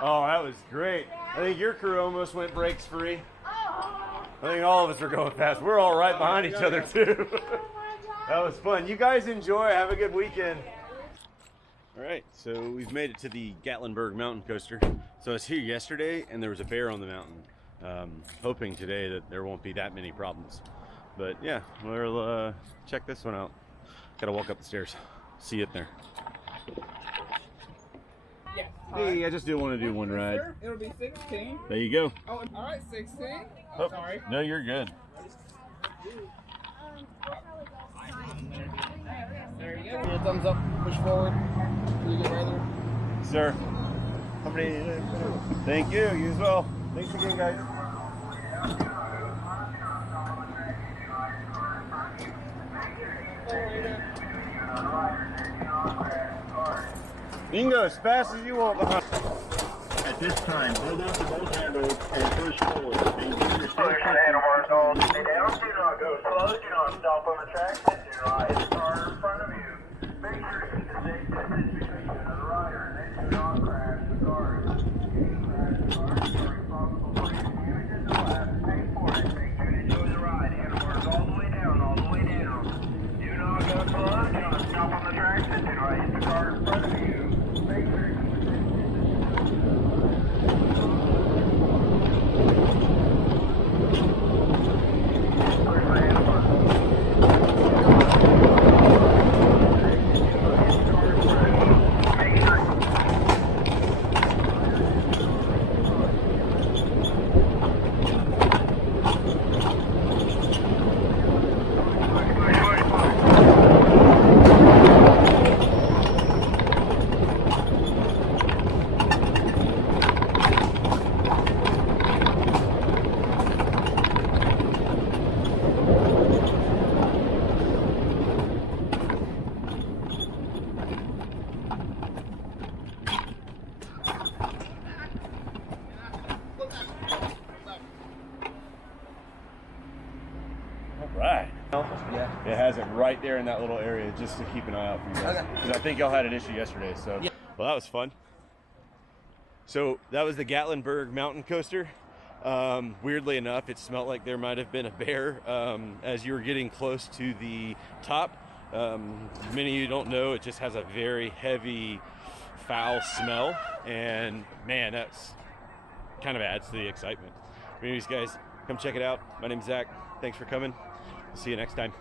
Oh, that was great. I think your crew almost went brakes free. I think all of us are going fast. We're all right behind each other too. That was fun. You guys enjoy. Have a good weekend. All right, so we've made it to the Gatlinburg Mountain Coaster. So I was here yesterday and there was a bear on the mountain. Hoping today that there won't be that many problems. But yeah, we'll check this one out. Gotta walk up the stairs. See it there. Yes. Hey, I just didn't want to do one ride. Sir, it'll be 16. There you go. Oh, all right, 16. Oh, Sorry. no, you're good. There you go. Give me a thumbs up. Push forward. You get right there. Sir. How many? Thank you. You as well. Thanks again, guys. You can go as fast as you want behind. At this time, hold on to both handles and push forward. Maintain your Push the handlebars all the way down. Do not go slow. Do not stop on the tracks. And do not hit the car in front of you. Make sure to keep the safe distance between you and the rider. And do not crash the car. If you crash the car, you are responsible for any damages or laps. Pay for it. Make sure to enjoy the ride. Handlebars all the way down. All the way down. Do not go slow. Do not stop on the tracks. And do not hit the car in front of you. Make sure to keep the safe Right. Yeah. It has it right there in that little area just to keep an eye out for you guys. Okay. Because I think y'all had an issue yesterday. So, Yeah. Well, that was fun. So that was the Gatlinburg Mountain Coaster. Weirdly enough, it smelled like there might have been a bear as you were getting close to the top. Many of you don't know, it just has a very heavy, foul smell. And man, that's kind of adds to the excitement. Anyways, guys, come check it out. My name's Zach. Thanks for coming. See you next time.